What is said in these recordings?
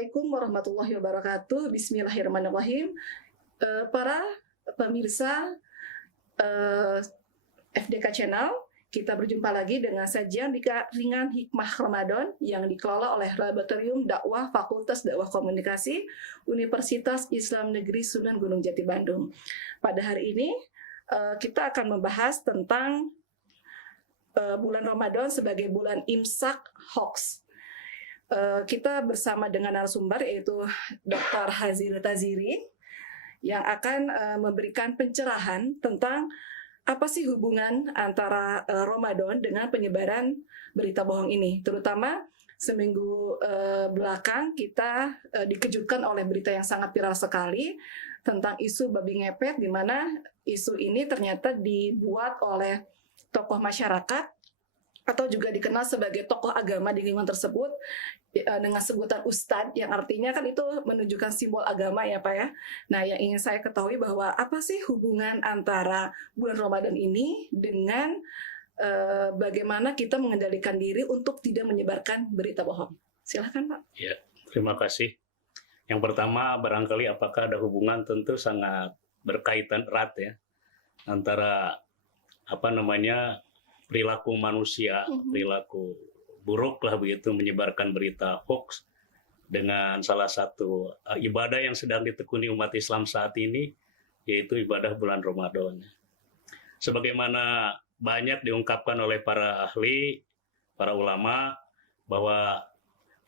Assalamualaikum warahmatullahi wabarakatuh. Bismillahirrahmanirrahim. Para pemirsa FDK Channel, kita berjumpa lagi dengan sajian ringan Hikmah Ramadan yang dikelola oleh Laboratorium Dakwah Fakultas Dakwah Komunikasi Universitas Islam Negeri Sunan Gunung Jati Bandung. Pada hari ini kita akan membahas tentang bulan Ramadan sebagai bulan imsak hoax. Kita bersama dengan narasumber yaitu Dr. Hazil Taziri yang akan memberikan pencerahan tentang apa sih hubungan antara Ramadan dengan penyebaran berita bohong ini. Terutama seminggu belakang kita dikejutkan oleh berita yang sangat viral sekali tentang isu babi ngepet, di mana isu ini ternyata dibuat oleh tokoh masyarakat atau juga dikenal sebagai tokoh agama di lingkungan tersebut dengan sebutan ustadz, yang artinya kan itu menunjukkan simbol agama ya Pak ya. Nah, yang ingin saya ketahui bahwa apa sih hubungan antara bulan Ramadan ini dengan bagaimana kita mengendalikan diri untuk tidak menyebarkan berita bohong. Silahkan Pak. Ya, terima kasih. Yang pertama, barangkali apakah ada hubungan, tentu sangat berkaitan erat ya antara perilaku manusia, perilaku buruk lah begitu, menyebarkan berita hoax dengan salah satu ibadah yang sedang ditekuni umat Islam saat ini, yaitu ibadah bulan Ramadan. Sebagaimana banyak diungkapkan oleh para ahli, para ulama, bahwa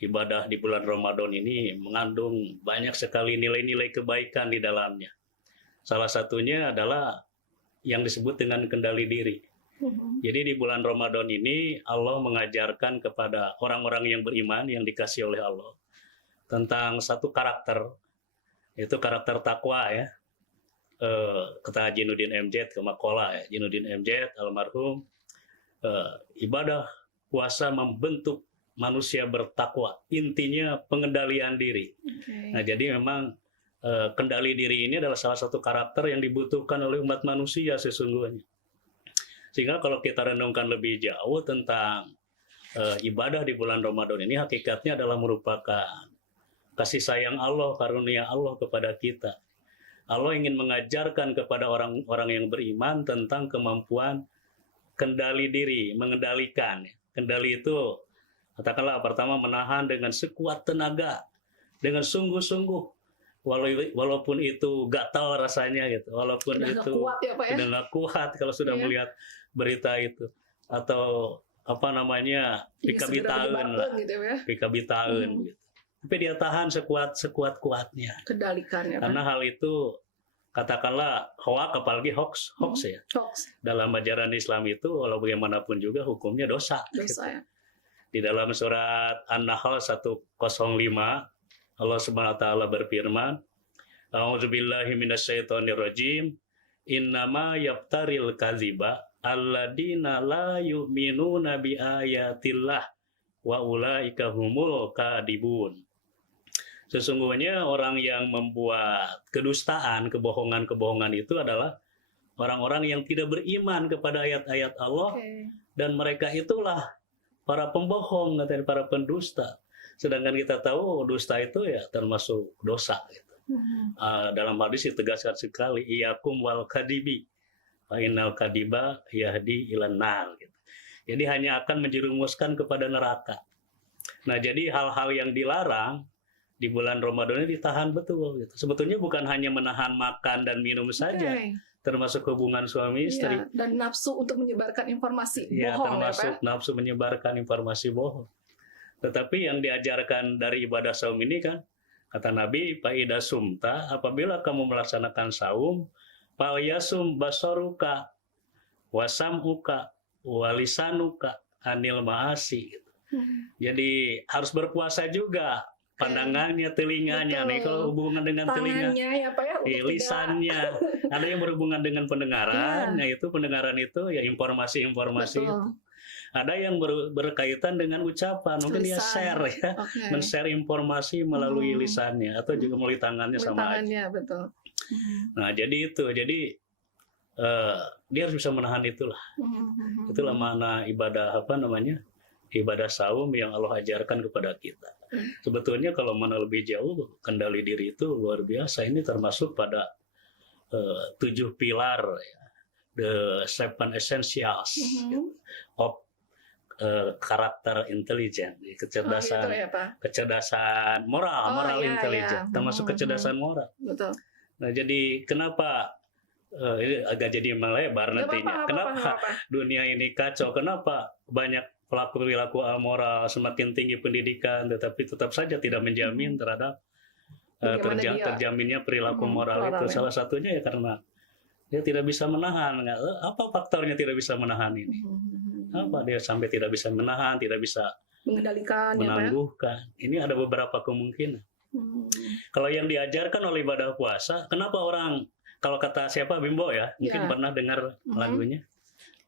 ibadah di bulan Ramadan ini mengandung banyak sekali nilai-nilai kebaikan di dalamnya. Salah satunya adalah yang disebut dengan kendali diri. Jadi di bulan Ramadan ini Allah mengajarkan kepada orang-orang yang beriman yang dikasih oleh Allah tentang satu karakter, yaitu karakter takwa ya. Kata Hajinuddin MZ ke Makola ya, Hajinuddin MZ almarhum, ibadah puasa membentuk manusia bertakwa, intinya pengendalian diri. Nah, jadi memang kendali diri ini adalah salah satu karakter yang dibutuhkan oleh umat manusia sesungguhnya. Sehingga kalau kita renungkan lebih jauh tentang ibadah di bulan Ramadan ini, hakikatnya adalah merupakan kasih sayang Allah, karunia Allah kepada kita. Allah ingin mengajarkan kepada orang-orang yang beriman tentang kemampuan kendali diri, mengendalikan. Kendali itu, katakanlah pertama, menahan dengan sekuat tenaga, dengan sungguh-sungguh. Walaupun itu gatal rasanya gitu, walaupun Udah itu kuat ya, Pak, ya? sudah nggak kuat kalau sudah melihat berita itu, atau pikabitaun lah, gitu ya. pikabitaun gitu. Tapi dia tahan sekuat-kuatnya. Kendalikannya. Karena hal itu, katakanlah hoax, apalagi hoax ya. Hoax. Dalam ajaran Islam itu, walau bagaimanapun juga hukumnya dosa. Dosa ya. Di dalam surat An-Nahl 105, Allah Subhanahu wa taala berfirman, A'udzubillahi minasyaitonirrajim, innama yaftaril kadziba alladzina la yu'minuna biayatillah wa ulaika humul kadibun. Sesungguhnya orang yang membuat kedustaan, kebohongan-kebohongan itu adalah orang-orang yang tidak beriman kepada ayat-ayat Allah, dan mereka itulah para pembohong, para pendusta. Sedangkan kita tahu dusta itu ya termasuk dosa. Gitu. Dalam hadis ditegaskan sekali, iyakum wal kadibi, fa innal kadiba yahdi ilan nar. Gitu. Jadi hanya akan menjerumuskan kepada neraka. Nah, jadi hal-hal yang dilarang di bulan Ramadan ini ditahan betul. Gitu. Sebetulnya bukan hanya menahan makan dan minum saja, termasuk hubungan suami istri. Ya, dan nafsu untuk menyebarkan informasi bohong. Termasuk nafsu menyebarkan informasi bohong. Tetapi yang diajarkan dari ibadah saum ini kan, kata Nabi, Fa'ida sumta, apabila kamu melaksanakan saum, Fa'yasum basaruka, wasamuka, walisanuka, anil ma'asi. Jadi harus berpuasa juga, pandangannya, telinganya. Nih kalau hubungan dengan telinga, ya, Pak, ya, lisannya. Ada yang berhubungan dengan pendengaran, yaitu pendengaran itu ya informasi-informasi itu. Ada yang berkaitan dengan ucapan, mungkin dia share ya, men-share informasi melalui lisannya atau juga melalui tangannya sama aja. Betul. Nah, jadi itu, dia harus bisa menahan itulah. Itulah makna ibadah ibadah saum yang Allah ajarkan kepada kita. Sebetulnya kalau mana lebih jauh, kendali diri itu luar biasa. Ini termasuk pada 7 pilar, the 7 essentials of karakter intelijen, kecerdasan, gitu ya, Pak. kecerdasan moral Iya, intelijen, iya. termasuk kecerdasan moral. Betul. Nah, jadi kenapa ini agak jadi melebar nantinya? Kenapa dunia ini kacau? Kenapa banyak pelaku perilaku amoral, semakin tinggi pendidikan, tetapi tetap saja tidak menjamin terhadap terjaminnya perilaku moral itu. Salah satunya ya karena dia tidak bisa menahan. Apa faktornya tidak bisa menahan ini? Apa dia sampai tidak bisa menahan, tidak bisa mengendalikan, menangguhkan? Ini ada beberapa kemungkinan. Kalau yang diajarkan oleh ibadah puasa, kenapa orang, kalau kata siapa, Bimbo ya, mungkin pernah dengar lagunya.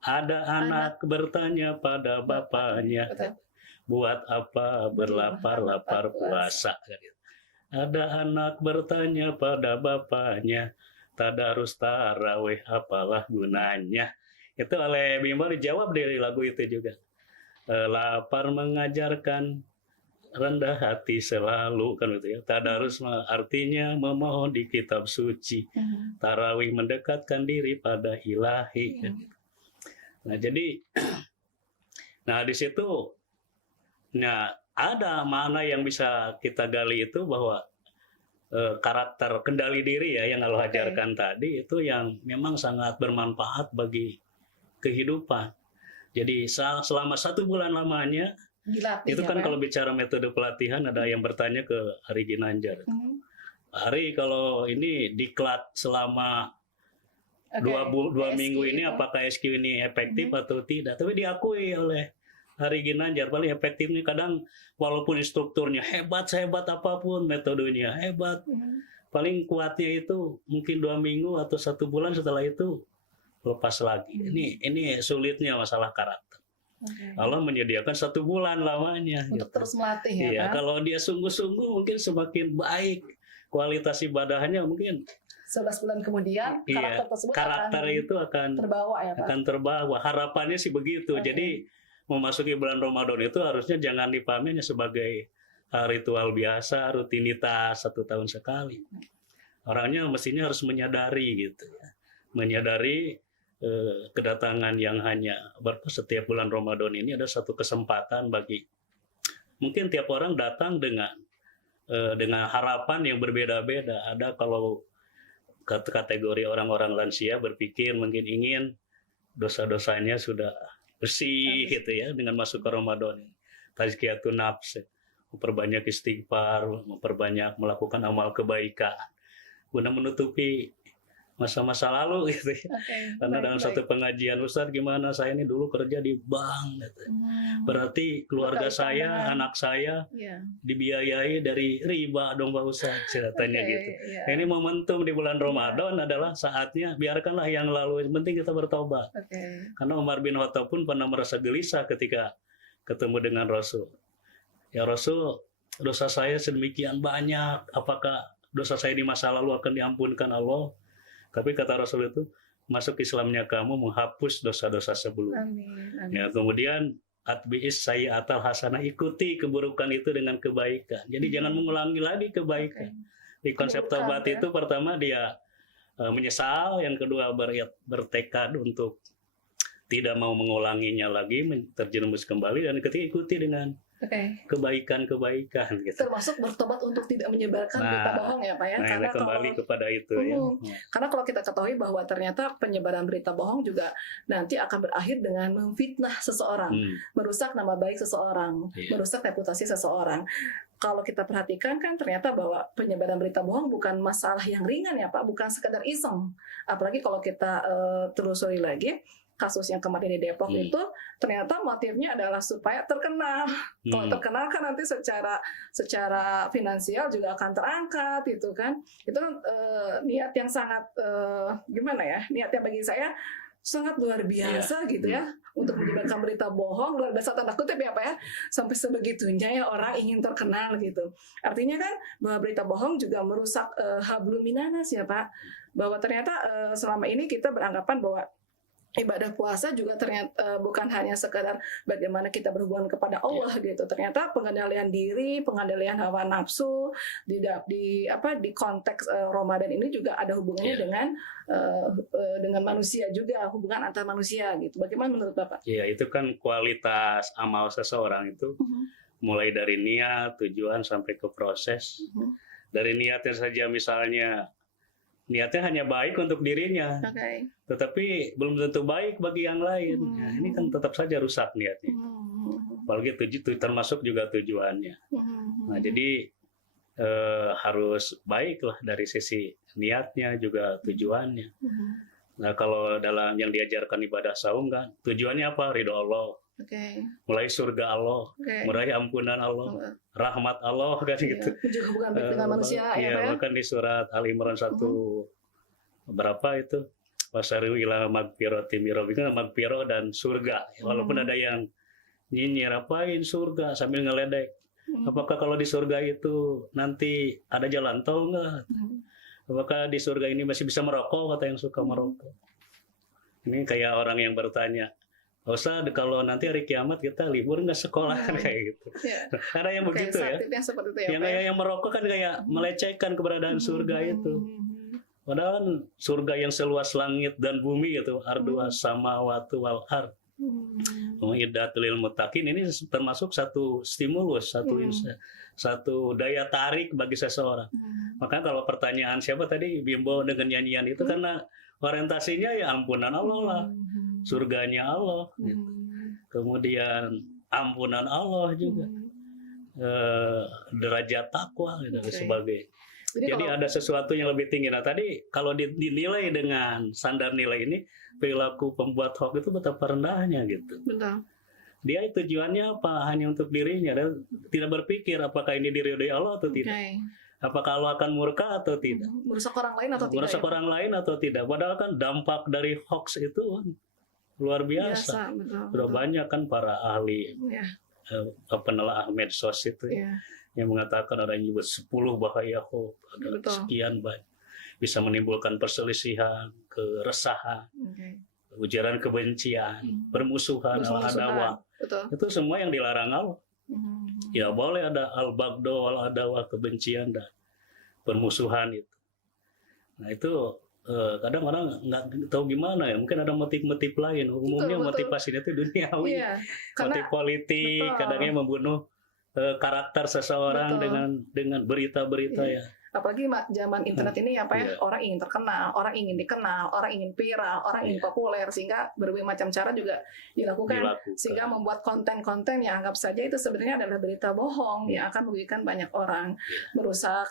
Ada anak bertanya pada bapaknya, buat apa berlapar-lapar puasa? Ada anak bertanya pada bapaknya, tadarus tarawih apalah gunanya? Itu oleh Bimbo dijawab dari lagu itu juga. Lapar mengajarkan rendah hati selalu, kan gitu ya. Tadarus artinya memohon di kitab suci. Tarawih mendekatkan diri pada ilahi. Kan gitu. Nah, jadi di situ ada makna yang bisa kita gali itu bahwa karakter kendali diri ya yang Allah ajarkan tadi itu yang memang sangat bermanfaat bagi kehidupan. Jadi selama 1 bulan lamanya dilatih, itu kan kalau bicara metode pelatihan ada yang bertanya ke Ari Ginanjar. Ari, kalau ini diklat selama 2 minggu ini apakah SQ ini efektif atau tidak? Tapi diakui oleh Ari Ginanjar paling efektif ini kadang walaupun strukturnya hebat apapun metodenya hebat, paling kuatnya itu mungkin 2 minggu atau 1 bulan, setelah itu lepas lagi. Ini sulitnya masalah karakter. Allah menyediakan 1 bulan lamanya untuk gitu. terus melatih ya, Pak? Kalau dia sungguh-sungguh mungkin semakin baik kualitas ibadahnya, mungkin 11 bulan kemudian karakter tersebut itu akan terbawa ya, Pak? Akan terbawa. Harapannya sih begitu. Jadi memasuki bulan Ramadan itu harusnya jangan dipahaminya sebagai ritual biasa, rutinitas 1 tahun sekali. Orangnya mestinya harus menyadari gitu ya. Menyadari kedatangan yang hanya setiap bulan Ramadan ini ada satu kesempatan bagi mungkin tiap orang datang dengan harapan yang berbeda-beda. Ada kalau kategori orang-orang lansia berpikir mungkin ingin dosa-dosanya sudah bersih gitu ya dengan masuk ke Ramadan. Tazkiyatun nafs, memperbanyak istighfar, memperbanyak melakukan amal kebaikan guna menutupi masa-masa lalu gitu ya. Karena dalam satu pengajian, Ustaz gimana saya ini dulu kerja di bank gitu. Berarti keluarga saya, anak saya dibiayai dari riba dong Pak Ustaz, ceritanya gitu. Ini momentum di bulan Ramadan adalah saatnya biarkanlah yang lalu, yang penting kita bertobat. Karena Umar bin Khattab pun pernah merasa gelisah ketika ketemu dengan Rasul. Ya Rasul, dosa saya sedemikian banyak, apakah dosa saya di masa lalu akan diampunkan Allah? Tapi kata Rasul itu, masuk Islamnya kamu menghapus dosa-dosa sebelum. Ya, kemudian atbi'is sayyi'atal hasanah, ikuti keburukan itu dengan kebaikan. Jadi jangan mengulangi lagi kebaikan. Di konsep taubat itu pertama dia menyesal, yang kedua bertekad untuk tidak mau mengulanginya lagi, terjerumus kembali, dan ketiga ikuti dengan kebaikan-kebaikan gitu. Termasuk bertobat untuk tidak menyebarkan berita bohong ya Pak ya. Karena kembali kepada itu ya. Karena kalau kita ketahui bahwa ternyata penyebaran berita bohong juga nanti akan berakhir dengan memfitnah seseorang, merusak nama baik seseorang, merusak reputasi seseorang. Kalau kita perhatikan kan ternyata bahwa penyebaran berita bohong bukan masalah yang ringan ya Pak, bukan sekedar iseng. Apalagi kalau kita telusuri lagi kasus yang kemarin di Depok itu ternyata motifnya adalah supaya terkenal. Kalau terkenal kan nanti secara finansial juga akan terangkat gitu kan. Itu niat yang sangat niat yang bagi saya sangat luar biasa gitu ya, untuk menyebarkan berita bohong, luar biasa tanda kutip ya Pak ya, sampai sebegitunya ya orang ingin terkenal gitu. Artinya kan bahwa berita bohong juga merusak hablum minanas ya Pak, bahwa ternyata selama ini kita beranggapan bahwa ibadah puasa juga ternyata bukan hanya sekedar bagaimana kita berhubungan kepada Allah gitu. Ternyata pengendalian diri, pengendalian hawa nafsu di konteks Ramadan ini juga ada hubungannya dengan manusia juga, hubungan antar manusia gitu. Bagaimana menurut Bapak? Iya, itu kan kualitas amal seseorang itu mulai dari niat, tujuan sampai ke proses. Dari niatnya saja misalnya niatnya hanya baik untuk dirinya, tetapi belum tentu baik bagi yang lain. Nah, ini kan tetap saja rusak niatnya. Apalagi termasuk juga tujuannya. Nah, jadi harus baiklah dari sisi niatnya juga tujuannya. Nah, kalau dalam yang diajarkan ibadah saum kan, tujuannya apa? Ridho Allah. Mulai surga Allah, meraih ampunan Allah, rahmat Allah kan gitu. Juga bukan dengan manusia ya. Bahkan di surat Al Imran 1 berapa itu? Wasari'u ila magfirati min rabbikum, magfirah dan surga. Walaupun ada yang nyinyir, apain surga sambil ngeledek. Apakah kalau di surga itu nanti ada jalan tol enggak? Apakah di surga ini masih bisa merokok, kata yang suka merokok? Ini kayak orang yang bertanya, Ustaz, kalau nanti hari kiamat kita libur nggak sekolah kayak gitu. Ada yang begitu ya. Yang kayak yang merokok kan kayak melecehkan keberadaan surga itu. Padahal surga yang seluas langit dan bumi itu, arduha samawati wal ard. Mu'iddatul lil muttaqin, ini termasuk satu stimulus, satu daya tarik bagi seseorang. Maka kalau pertanyaan siapa tadi Bimbo dengan nyanyian itu karena orientasinya ya ampunan Allah lah. Surganya Allah, gitu. Kemudian ampunan Allah juga, derajat takwa dan sebagainya. Jadi ada sesuatu yang lebih tinggi. Nah tadi kalau dinilai dengan standar nilai ini, perilaku pembuat hoax itu betapa rendahnya gitu. Betul. Dia tujuannya apa? Hanya untuk dirinya dan tidak berpikir apakah ini diridhoi Allah atau tidak. Apakah Allah akan murka atau tidak? Merusak orang lain atau tidak? Merusak orang lain atau tidak? Padahal kan dampak dari hoax itu luar biasa. Sudah banyak kan para ahli penelaah medsos itu yang mengatakan ada yang menyebut 10 bahaya hoax, ada sekian banyak, bisa menimbulkan perselisihan, keresahan, ujaran kebencian, permusuhan, al-adawah. Itu semua yang dilarang Allah. Ya boleh ada al-bagdo, al-adawah, kebencian dan permusuhan itu. Nah itu kadang orang nggak tahu gimana ya, mungkin ada motif-motif lain. Umumnya motivasinya itu duniawi, motif politik, kadangnya membunuh karakter seseorang dengan berita-berita ya. Apalagi zaman internet ini orang ingin terkenal, orang ingin dikenal, orang ingin viral, orang ingin populer, sehingga berbagai macam cara juga dilakukan. Sehingga membuat konten-konten yang anggap saja itu sebenarnya adalah berita bohong yang akan merugikan banyak orang, merusak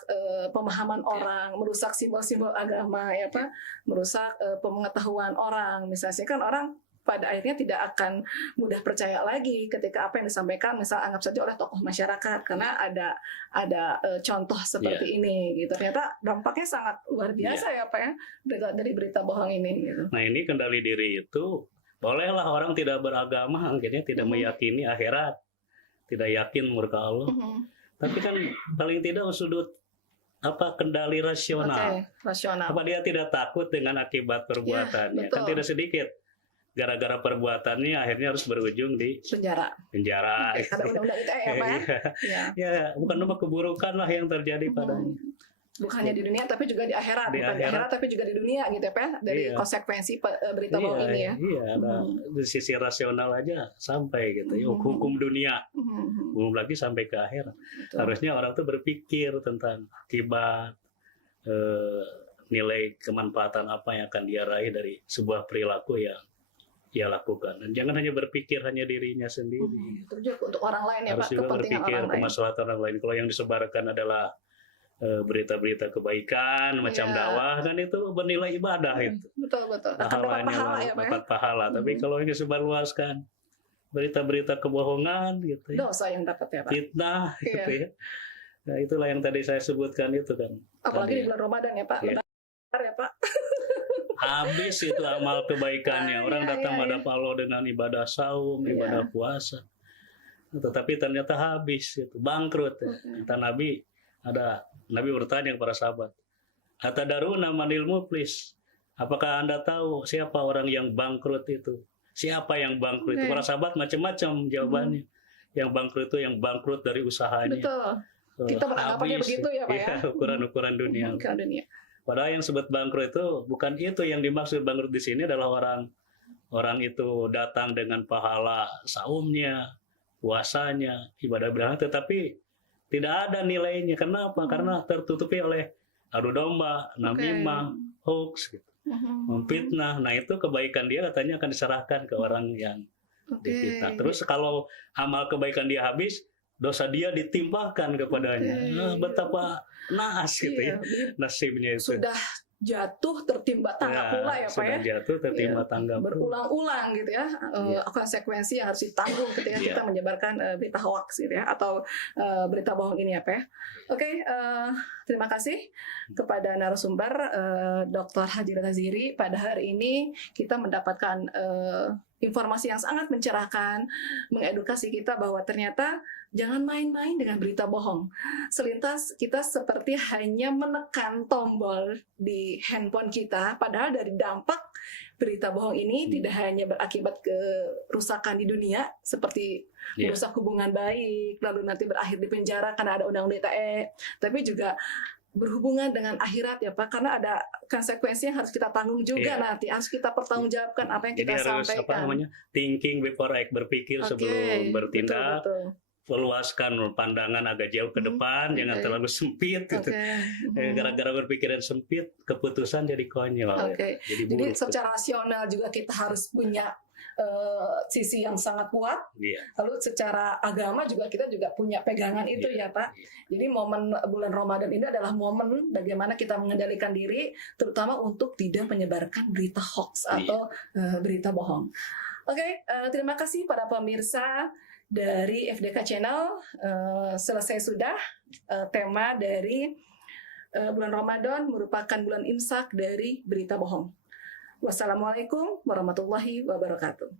pemahaman orang, merusak simbol-simbol agama, merusak pengetahuan orang. Misalnya kan orang pada akhirnya tidak akan mudah percaya lagi ketika apa yang disampaikan misal anggap saja oleh tokoh masyarakat karena ada contoh seperti ini gitu. Ternyata dampaknya sangat luar biasa ya Pak ya dari berita bohong ini gitu. Nah ini kendali diri itu bolehlah orang tidak beragama akhirnya tidak meyakini akhirat, tidak yakin murka Allah. Tapi kan paling tidak sudut kendali rasional. Apa dia tidak takut dengan akibat perbuatannya? Kan tidak sedikit. Gara-gara perbuatannya akhirnya harus berujung di penjara. Ada undang-undang ITE ya Pak ya? Bukan cuma keburukan lah yang terjadi padanya. Bukan hanya di dunia tapi juga di akhirat. Bukan di akhirat tapi juga di dunia gitu ya Pak. Dari konsekuensi berita bohong ini ya. Iya, ada di sisi rasional aja sampai gitu. Hukum dunia. Belum lagi sampai ke akhirat. Harusnya orang tuh berpikir tentang akibat, nilai kemanfaatan apa yang akan dia raih dari sebuah perilaku yang dia lakukan. Dan jangan hanya berpikir hanya dirinya sendiri. Terus untuk orang lain ya Pak, kepentingan berpikir kemaslahatan orang lain. Kalau yang disebarkan adalah berita-berita kebaikan, macam dakwah, kan itu bernilai ibadah itu. Betul. Pahalanya dapat pahala. Tapi kalau yang disebarluaskan berita-berita kebohongan gitu ya. Dosa yang dapat ya Pak. Fitnah gitu ya. Nah, itulah yang tadi saya sebutkan itu kan. Apalagi di bulan Ramadan ya Pak. Ya Pak. Habis itu amal kebaikannya. Orang datang menghadap Allah dengan ibadah saum, ibadah puasa. Tetapi ternyata habis, itu bangkrut. Kata Nabi bertanya kepada sahabat, "Atadaruna manil muflis?" Apakah Anda tahu siapa orang yang bangkrut itu? Siapa yang bangkrut itu? Oke. Para sahabat macam-macam jawabannya. Yang bangkrut itu yang bangkrut dari usahanya. Betul. Kita beranggapannya Habis. begitu ya Pak ya. Iya, ukuran-ukuran dunia. Ukuran dunia. Padahal yang sebut bangkrut itu bukan itu yang dimaksud. Bangkrut di sini adalah orang itu datang dengan pahala saumnya, puasanya, ibadah berangkat, tetapi tidak ada nilainya. Kenapa? Karena tertutupi oleh adu domba, namimah, hoax, gitu. Memfitnah. Nah itu kebaikan dia katanya akan diserahkan ke orang yang difitnah. Terus kalau amal kebaikan dia habis, dosa dia ditimpahkan kepadanya. Nah, betapa naas gitu ya nasibnya itu. Sudah jatuh tertimpa tangga pula ya Pak ya. Sudah jatuh tertimpa tangga pula. Berulang-ulang gitu ya. Konsekuensi yang harus ditanggung ketika kita menyebarkan berita hoax gitu ya, atau berita bohong ini ya Pak ya. Oke, terima kasih kepada narasumber Dr. Haji Raziri. Pada hari ini kita mendapatkan informasi yang sangat mencerahkan, mengedukasi kita bahwa ternyata jangan main-main dengan berita bohong. Selintas kita seperti hanya menekan tombol di handphone kita, padahal dari dampak berita bohong ini tidak hanya berakibat kerusakan di dunia, seperti merusak hubungan baik, lalu nanti berakhir di penjara karena ada undang-undang ITE, tapi juga berhubungan dengan akhirat ya Pak, karena ada konsekuensi yang harus kita tanggung juga nanti, harus kita pertanggungjawabkan apa yang kita sampaikan. Apa namanya, thinking before act, berpikir sebelum bertindak. Betul. Luaskan pandangan agak jauh ke depan, jangan terlalu sempit. Gitu. Gara-gara berpikiran sempit, keputusan jadi konyol. Jadi secara rasional juga kita harus punya sisi yang sangat kuat. Lalu secara agama juga kita juga punya pegangan itu ya Pak. Jadi momen bulan Ramadan ini adalah momen bagaimana kita mengendalikan diri, terutama untuk tidak menyebarkan berita hoax atau berita bohong. Terima kasih para pemirsa dari FDK Channel. Selesai sudah tema dari bulan Ramadan merupakan bulan imsak dari berita bohong. Wassalamualaikum warahmatullahi wabarakatuh.